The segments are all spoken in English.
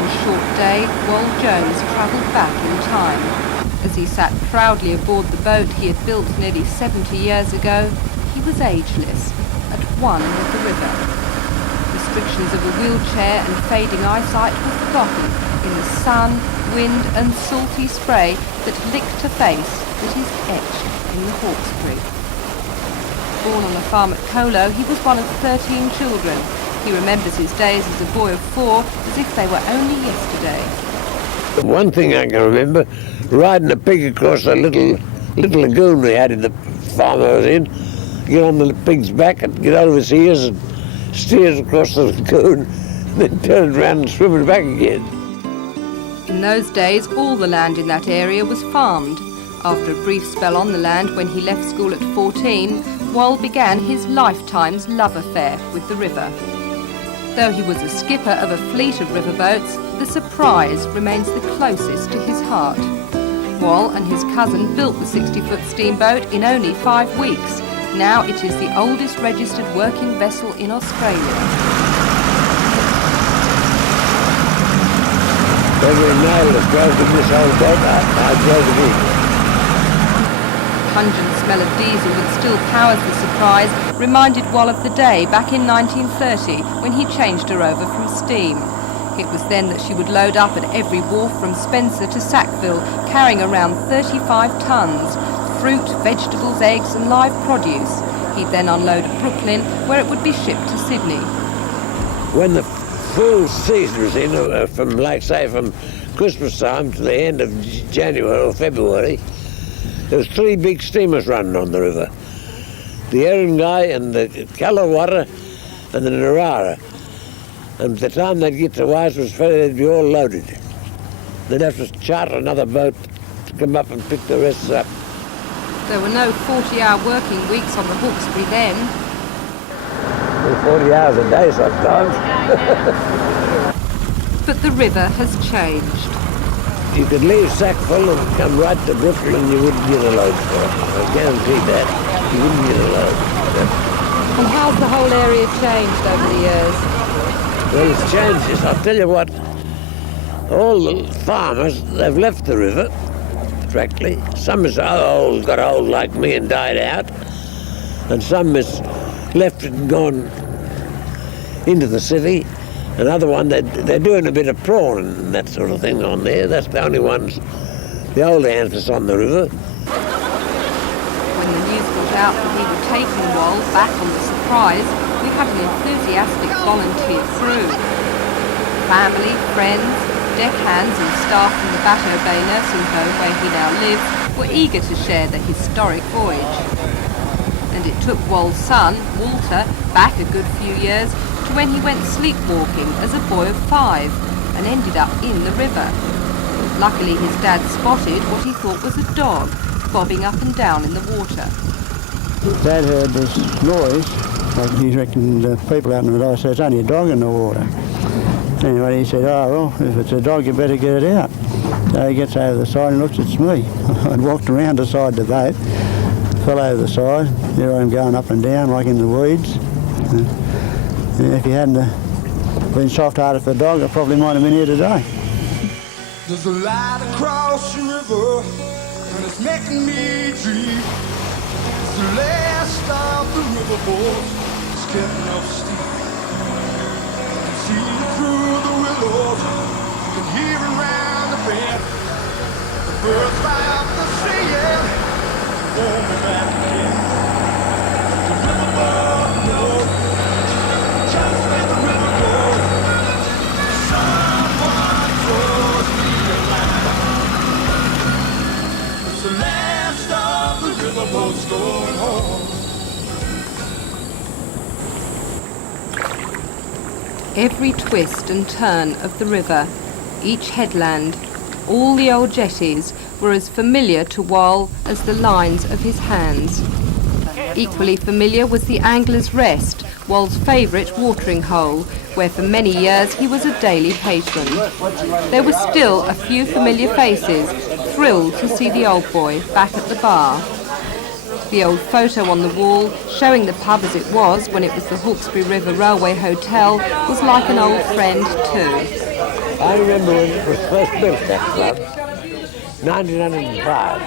one short day, Wal Jones travelled back in time. As he sat proudly aboard the boat he had built nearly 70 years ago, he was ageless, at one with the river. Restrictions of a wheelchair and fading eyesight were forgotten in the sun, wind and salty spray that licked a face that is etched in the Hawkesbury. Born on a farm at Colo, he was one of 13 children. He remembers his days as a boy of 4 as if they were only yesterday. The one thing I can remember, riding a pig across a little lagoon we had in the farm I was in, get on the pig's back and get out of his ears and steer it across the lagoon, then turn around and swim it back again. In those days, all the land in that area was farmed. After a brief spell on the land when he left school at 14, Wal began his lifetime's love affair with the river. Though he was a skipper of a fleet of riverboats, the Surprise remains the closest to his heart. Wal and his cousin built the 60-foot steamboat in only 5 weeks. Now it is the oldest registered working vessel in Australia. Every nail that drove in this old boat, I drove it in. The pungent smell of diesel that still powers the Surprise reminded Wal of the day back in 1930 when he changed her over from steam. It was then that she would load up at every wharf from Spencer to Sackville, carrying around 35 tonnes, fruit, vegetables, eggs and live produce. He'd then unload at Brooklyn, where it would be shipped to Sydney. When the full season was in, from Christmas time to the end of January or February, there was 3 big steamers running on the river. The Erringai and the Kallawarra and the Nora. And by the time they'd get to Wiseman's Ferry, they'd be all loaded. They'd have to charter another boat to come up and pick the rest up. There were no 40-hour working weeks on the Hawkesbury then. 40 hours a day sometimes. But the river has changed. You could leave Sackville and come right to Brooklyn and you wouldn't get a load for it. I guarantee that. You wouldn't get a load. And how's the whole area changed over the years? Well, it's changed. I'll tell you what, all the farmers, they've left the river, practically. Some is got old like me and died out. And some is left it and gone into the city. Another one, they're doing a bit of prawn and that sort of thing on there. That's the only ones, the old anthers on the river. When the news got out that we were taking Wal back on the Surprise, we had an enthusiastic volunteer crew. Family, friends, deckhands and staff from the Bateau Bay nursing home where he now lives were eager to share the historic voyage. And it took Wal's son, Walter, back a good few years to when he went sleepwalking as a boy of 5 and ended up in the river. Luckily his dad spotted what he thought was a dog bobbing up and down in the water. Dad heard this noise, like he reckoned people out in the water. I said, it's only a dog in the water. Anyway, he said, oh, well, if it's a dog, you better get it out. So he gets over the side and looks, it's me. I'd walked around beside the boat, fell over the side. There I am going up and down like in the weeds. And if he hadn't been soft-hearted for the dog, I probably might have been here today. There's a light across the river, and it's making me dream. It's the last of the riverboats, it's getting up steep. You can see it through the willows, you can hear it round the bend. The birds fly up the sea, won't be back again. The riverboat goes, just where the river goes. Someone throws me a line. It's the last of the riverboats going home. Every twist and turn of the river, each headland, all the old jetties were as familiar to Wal as the lines of his hands. Equally familiar was the Angler's Rest, Wal's favourite watering hole, where for many years he was a daily patron. There were still a few familiar faces, thrilled to see the old boy back at the bar. The old photo on the wall, showing the pub as it was when it was the Hawkesbury River Railway Hotel, was like an old friend too. I remember when it was first built, that club, 1905.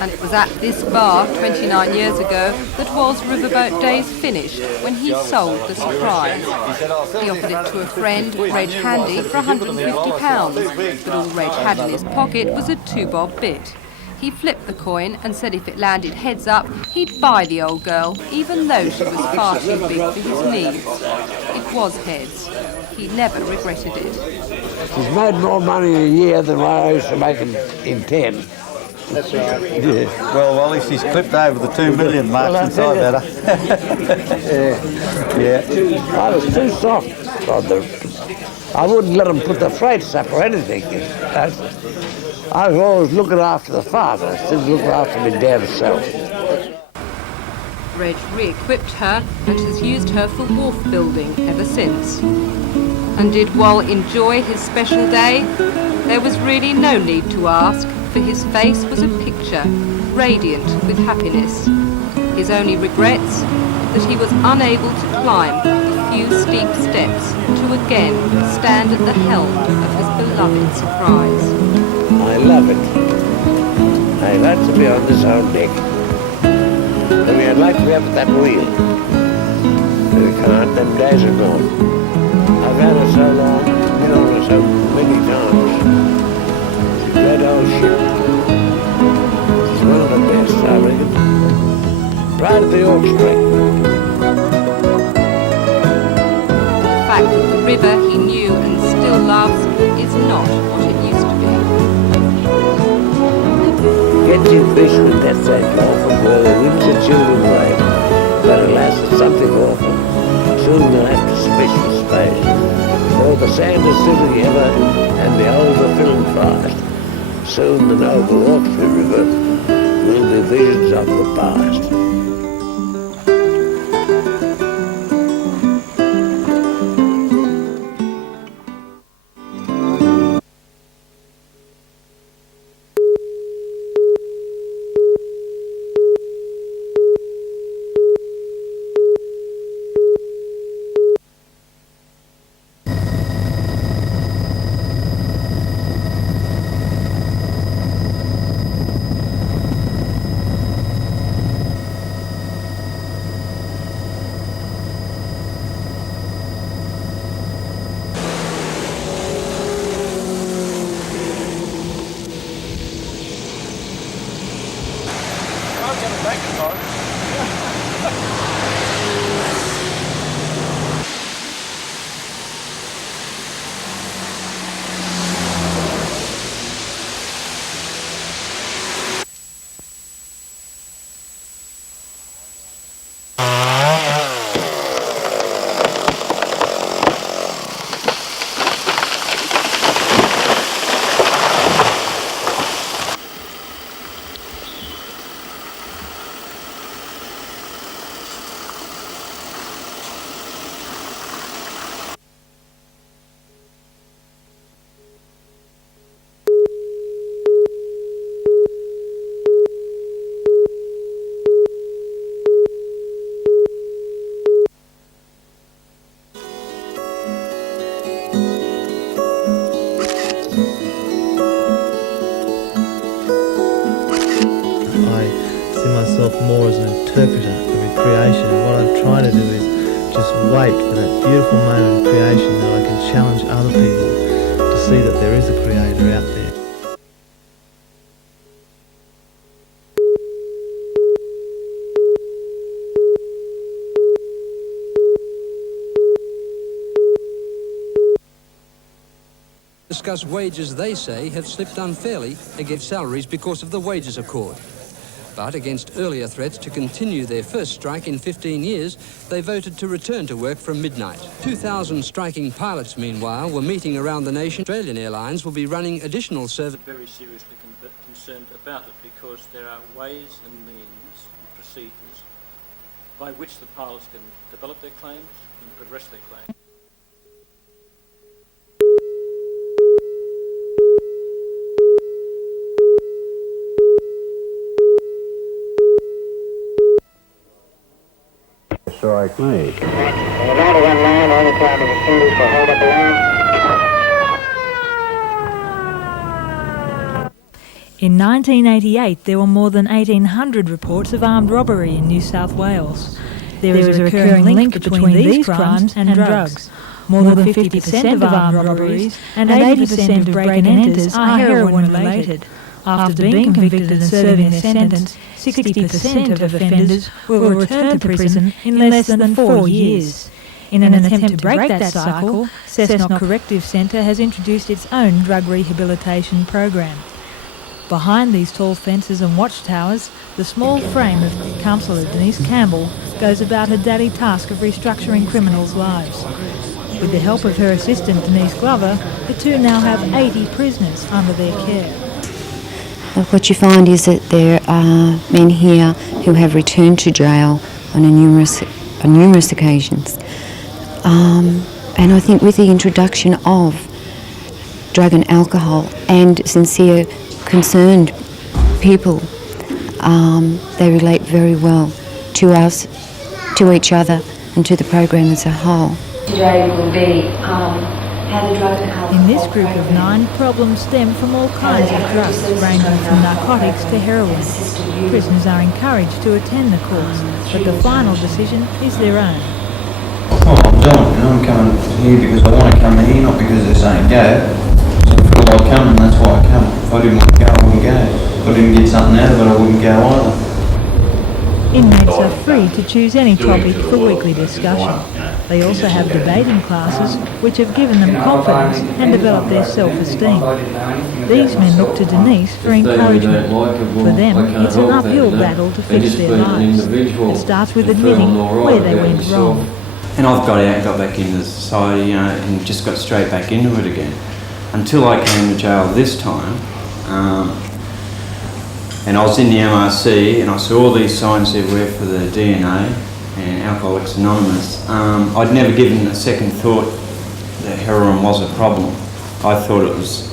And it was at this bar 29 years ago that Wall's Riverboat Days finished when he sold the surprise. He offered it to a friend, Reg Handy, for £150, but all Reg had in his pocket was a 2-bob bit. He flipped the coin and said if it landed heads up, he'd buy the old girl, even though she was far too big for his needs. It was heads. He never regretted it. He's made more money in a year than what I used to make in 10. That's right. Yeah. Well, Wally, she's clipped over the 2 million mark since I met her. Yeah. I was too soft on I wouldn't let them put the freights up or anything. I was always looking after the farm. I still looking after me down south. Reg re-equipped her and has used her for wharf building ever since. And did Wall enjoy his special day? There was really no need to ask, for his face was a picture, radiant with happiness. His only regrets? That he was unable to climb the few steep steps to again stand at the helm of his beloved surprise. I love it. I like to be on this old deck. I mean, I'd like to be up at that wheel. But we can't, them days are gone. I've had it so long, been on it so many times. It's a great old ship. It's one of the best, I reckon. Right at the Hawkesbury. The fact that the river he knew and still loves is not what it used to be. Get your fish with that same awful where the winter children wait. But alas, it's something awful. Soon they'll have to fish for space. For the sand is still together and the old are filling fast. Soon the noble Hawkesbury River will be visions of the past. More as an interpreter of creation, and what I'm trying to do is just wait for that beautiful moment of creation that I can challenge other people to see that there is a creator out there. Discuss wages they say have slipped unfairly against salaries because of the wages accord. But against earlier threats to continue their first strike in 15 years, they voted to return to work from midnight. 2,000 striking pilots, meanwhile, were meeting around the nation. Australian Airlines will be running additional service. Very seriously concerned about it because there are ways and means and procedures by which the pilots can develop their claims and progress their claims. Strike me. Round one line, only time of the singles for hold up alarm. In 1988, there were more than 1,800 reports of armed robbery in New South Wales. There is a recurring link between these crimes and drugs. More than 50% of armed robberies and 80% of break-and-enters are heroin-related. After being convicted and serving their sentence, 60% of offenders will return to prison in less than 4 years. In an attempt to break that cycle, Cessnock Corrective Centre has introduced its own drug rehabilitation program. Behind these tall fences and watchtowers, the small frame of Councillor Denise Campbell goes about her daily task of restructuring criminals' lives. With the help of her assistant Denise Glover, the two now have 80 prisoners under their care. What you find is that there are men here who have returned to jail on numerous occasions. And I think with the introduction of drug and alcohol and sincere concerned people, they relate very well to us, to each other and to the program as a whole. Today will be how the drug and alcohol... In this group of 9, problems stem from all kinds of drugs, ranging from narcotics to heroin. Prisoners are encouraged to attend the course, but the final decision is their own. Oh, I'm doing, I'm coming here because I want to come here, not because they're saying go. So I feel like coming, that's why I come. If I didn't want to go, I wouldn't go. If I didn't get something out of it, I wouldn't go either. Inmates are free to choose any topic for weekly discussion. They also have debating classes which have given them confidence and developed their self-esteem. These men look to Denise for encouragement. For them, it's an uphill battle to fix their lives. It starts with admitting where they went wrong. And I've got out, got back into society, and just got straight back into it again. Until I came to jail this time, and I was in the MRC and I saw all these signs everywhere for the DNA and Alcoholics Anonymous. I'd never given a second thought that heroin was a problem. I thought it was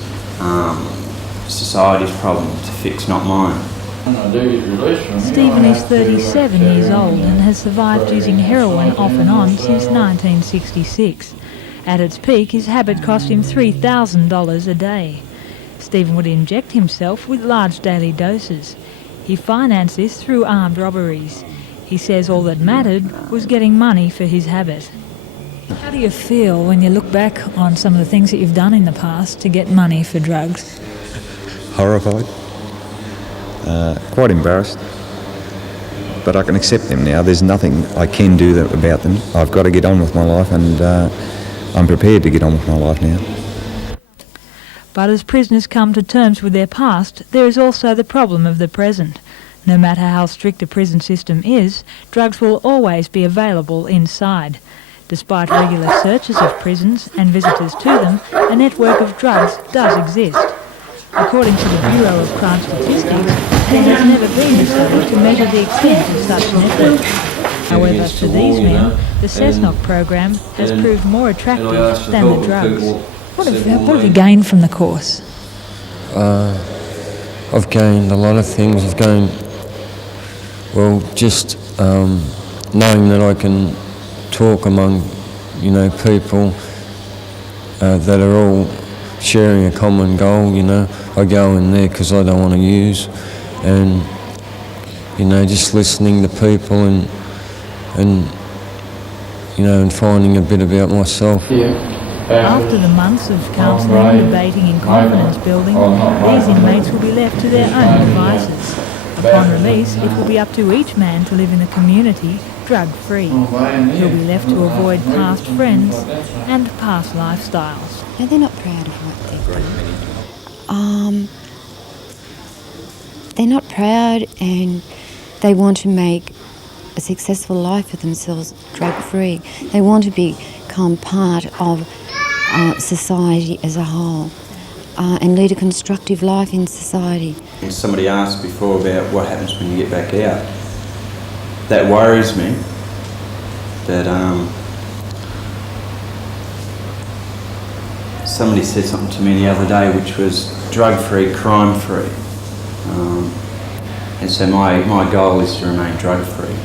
society's problem to fix, not mine. Stephen is 37 years old and has survived using heroin off and on since 1966. At its peak, his habit cost him $3,000 a day. Stephen would inject himself with large daily doses. He financed this through armed robberies. He says all that mattered was getting money for his habit. How do you feel when you look back on some of the things that you've done in the past to get money for drugs? Horrified. Quite embarrassed. But I can accept them now. There's nothing I can do about them. I've got to get on with my life, and I'm prepared to get on with my life now. But as prisoners come to terms with their past, there is also the problem of the present. No matter how strict a prison system is, drugs will always be available inside. Despite regular searches of prisons and visitors to them, a network of drugs does exist. According to the Bureau of Crime Statistics, there has never been a study to measure the extent of such networks. However, for these men, the Cessnock program has proved more attractive than the drugs. What have you gained from the course? I've gained a lot of things. I've gained, just knowing that I can talk among, people that are all sharing a common goal. I go in there because I don't want to use, and just listening to people and finding a bit about myself. After the months of counselling, debating and confidence building, these inmates will be left to their own devices. Upon release, it will be up to each man to live in the community drug-free. He'll be left to avoid past friends and past lifestyles. No, they're not proud of what they've done. They're not proud, and they want to make a successful life for themselves drug-free. They want to become part of society as a whole and lead a constructive life in society. Somebody asked before about what happens when you get back out. That worries me, that somebody said something to me the other day which was drug-free, crime-free. And so my goal is to remain drug-free.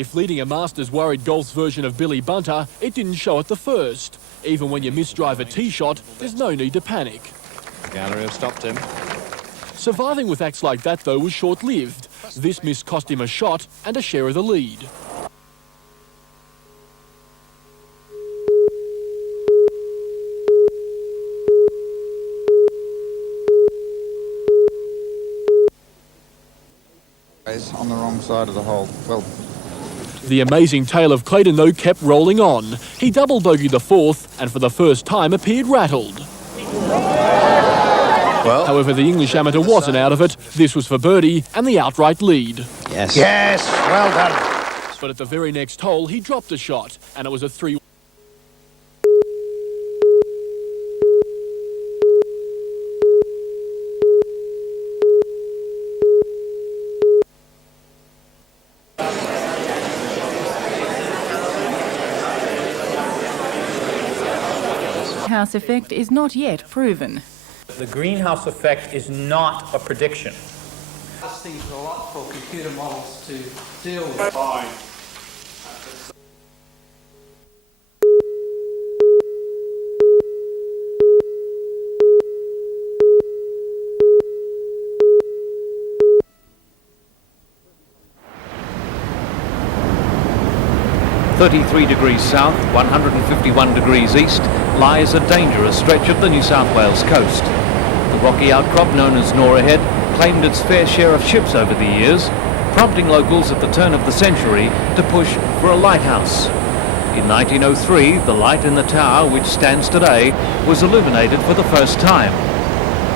If leading a Masters worried golf's version of Billy Bunter, it didn't show at the first. Even when you misdrive a tee shot, there's no need to panic. The gallery have stopped him. Surviving with acts like that, though, was short-lived. This miss cost him a shot and a share of the lead. On the wrong side of the hole. Well, The amazing tale of Clayton, though, kept rolling on. He double bogeyed the fourth and for the first time appeared rattled. Well, however, the English amateur wasn't out of it. This was for birdie and the outright lead. Yes. Yes, well done. But at the very next hole, he dropped a shot, and it was a 3. Greenhouse effect is not yet proven. The greenhouse effect is not a prediction. Things are a lot for computer models to deal with. Fine. 33 degrees south, 151 degrees east, lies a dangerous stretch of the New South Wales coast. The rocky outcrop known as Nora Head claimed its fair share of ships over the years, prompting locals at the turn of the century to push for a lighthouse. In 1903, the light in the tower, which stands today, was illuminated for the first time.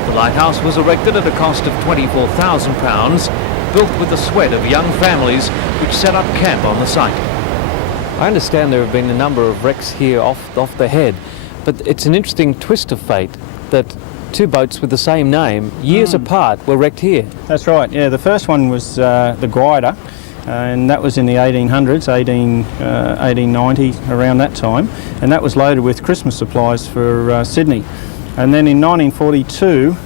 The lighthouse was erected at a cost of £24,000, built with the sweat of young families which set up camp on the site. I understand there have been a number of wrecks here off the head, but it's an interesting twist of fate that two boats with the same name, years apart, were wrecked here. That's right, yeah. The first one was the Guider, and that was in the 1800s, 1890, around that time, and that was loaded with Christmas supplies for Sydney. And then in 1942,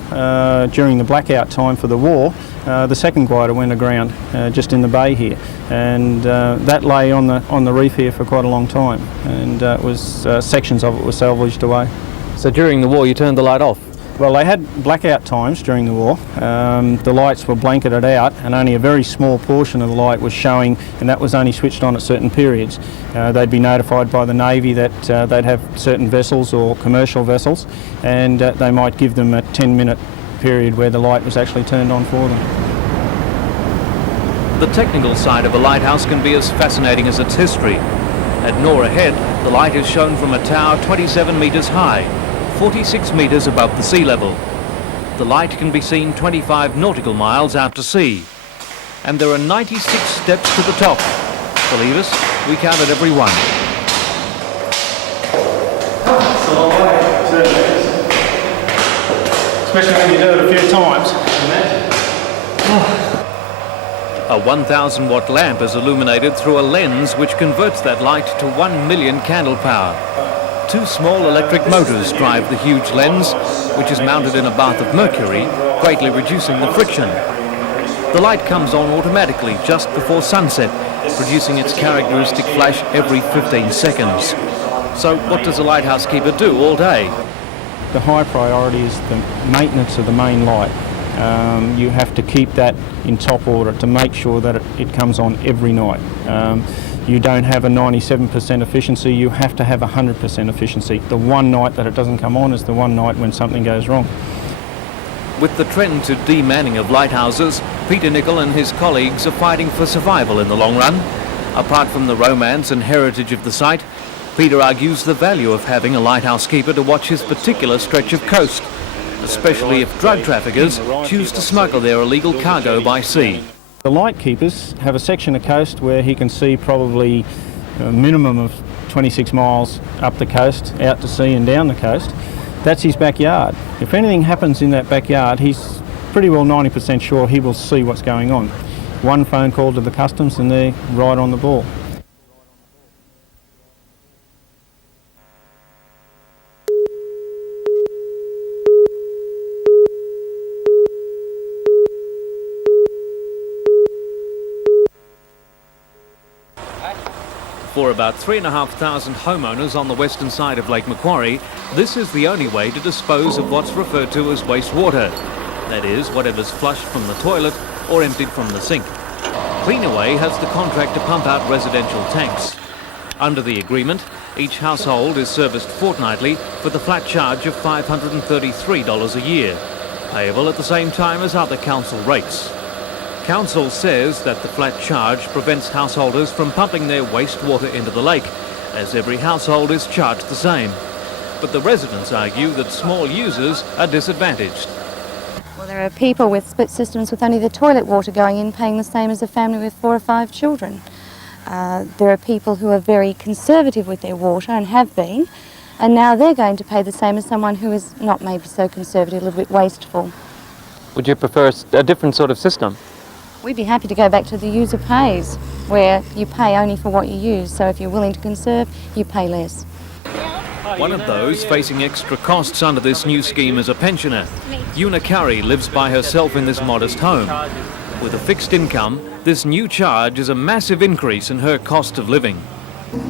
during the blackout time for the war, the second Guider went aground just in the bay here, and that lay on the reef here for quite a long time, and it was sections of it were salvaged away. So during the war you turned the light off? Well, they had blackout times during the war. The lights were blanketed out and only a very small portion of the light was showing, and that was only switched on at certain periods. They'd be notified by the Navy that they'd have certain vessels or commercial vessels, and they might give them a 10-minute period where the light was actually turned on for them. The technical side of a lighthouse can be as fascinating as its history. At Nora Head, the light is shown from a tower 27 metres high, 46 metres above the sea level. The light can be seen 25 nautical miles out to sea. And there are 96 steps to the top. Believe us, we counted every one. It's a long way, it certainly is. Especially when you do it a few times. A 1,000 watt lamp is illuminated through a lens which converts that light to 1 million candle power. Two small electric motors drive the huge lens, which is mounted in a bath of mercury, greatly reducing the friction. The light comes on automatically just before sunset, producing its characteristic flash every 15 seconds. So what does a lighthouse keeper do all day? The high priority is the maintenance of the main light. You have to keep that in top order to make sure that it comes on every night. You don't have a 97% efficiency, you have to have 100% efficiency. The one night that it doesn't come on is the one night when something goes wrong. With the trend to de-manning of lighthouses, Peter Nicol and his colleagues are fighting for survival in the long run. Apart from the romance and heritage of the site, Peter argues the value of having a lighthouse keeper to watch his particular stretch of coast, especially if drug traffickers choose to smuggle their illegal cargo by sea. The light keepers have a section of coast where he can see probably a minimum of 26 miles up the coast, out to sea and down the coast. That's his backyard. If anything happens in that backyard, he's pretty well 90% sure he will see what's going on. One phone call to the customs and they're right on the ball. For about 3,500 homeowners on the western side of Lake Macquarie, this is the only way to dispose of what's referred to as wastewater. That is, whatever's flushed from the toilet or emptied from the sink. Cleanaway has the contract to pump out residential tanks. Under the agreement, each household is serviced fortnightly for the flat charge of $533 a year, payable at the same time as other council rates. Council says that the flat charge prevents householders from pumping their wastewater into the lake, as every household is charged the same. But the residents argue that small users are disadvantaged. Well, there are people with split systems with only the toilet water going in paying the same as a family with 4 or 5 children. There are people who are very conservative with their water and have been, and now they're going to pay the same as someone who is not maybe so conservative, a little bit wasteful. Would you prefer a different sort of system? We'd be happy to go back to the user pays, where you pay only for what you use, so if you're willing to conserve, you pay less. One of those facing extra costs under this new scheme is a pensioner. Una Curry lives by herself in this modest home. With a fixed income, this new charge is a massive increase in her cost of living.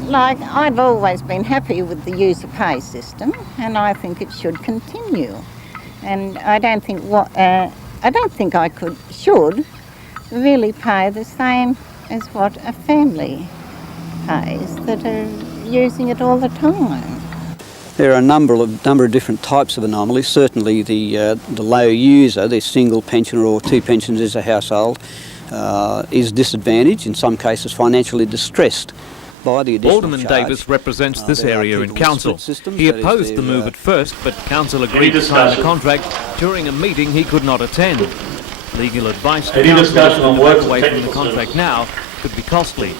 Like, I've always been happy with the user pay system, and I think it should continue. And I don't think I should really pay the same as what a family pays that are using it all the time. There are a number of different types of anomalies. Certainly the low user, the single pensioner or 2 pensioners a household, is disadvantaged, in some cases financially distressed by the additional Alderman charge. Davis represents this area in council. He opposed the move at first, but council agreed to sign the contract during a meeting he could not attend. Legal advice to council to back away from the contract now could be costly.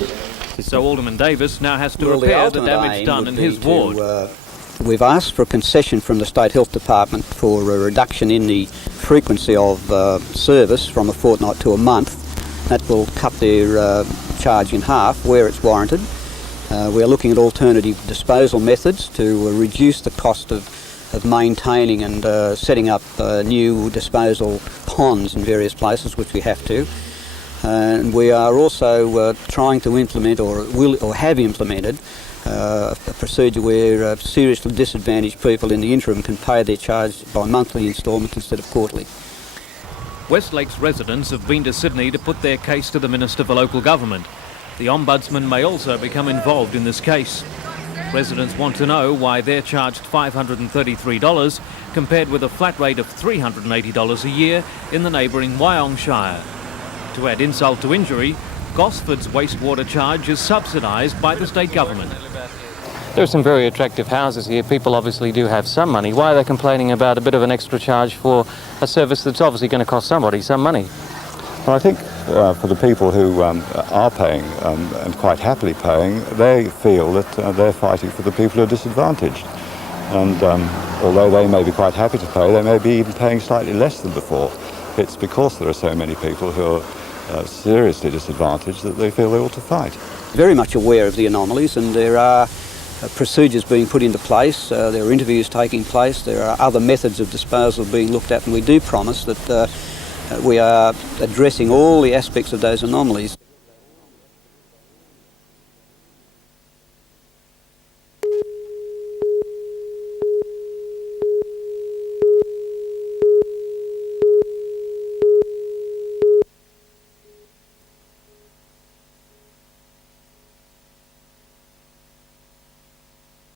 So Alderman Davis now has to repair the damage done in his ward. We've asked for a concession from the State Health Department for a reduction in the frequency of service from a fortnight to a month. That will cut their charge in half where it's warranted. We're looking at alternative disposal methods to reduce the cost of maintaining and setting up new disposal ponds in various places, which we have to. And we are also trying to implement or have implemented a procedure where seriously disadvantaged people in the interim can pay their charge by monthly instalments instead of quarterly. Westlake's residents have been to Sydney to put their case to the Minister for Local Government. The Ombudsman may also become involved in this case. Residents want to know why they're charged $533 compared with a flat rate of $380 a year in the neighbouring Wyong Shire. To add insult to injury, Gosford's wastewater charge is subsidised by the state government. There are some very attractive houses here. People obviously do have some money. Why are they complaining about a bit of an extra charge for a service that's obviously going to cost somebody some money? Well, I think for the people who are paying and quite happily paying, they feel that they're fighting for the people who are disadvantaged. And although they may be quite happy to pay, they may be even paying slightly less than before. It's because there are so many people who are seriously disadvantaged that they feel they ought to fight. Very much aware of the anomalies, and there are procedures being put into place, there are interviews taking place, there are other methods of disposal being looked at, and we do promise that we are addressing all the aspects of those anomalies.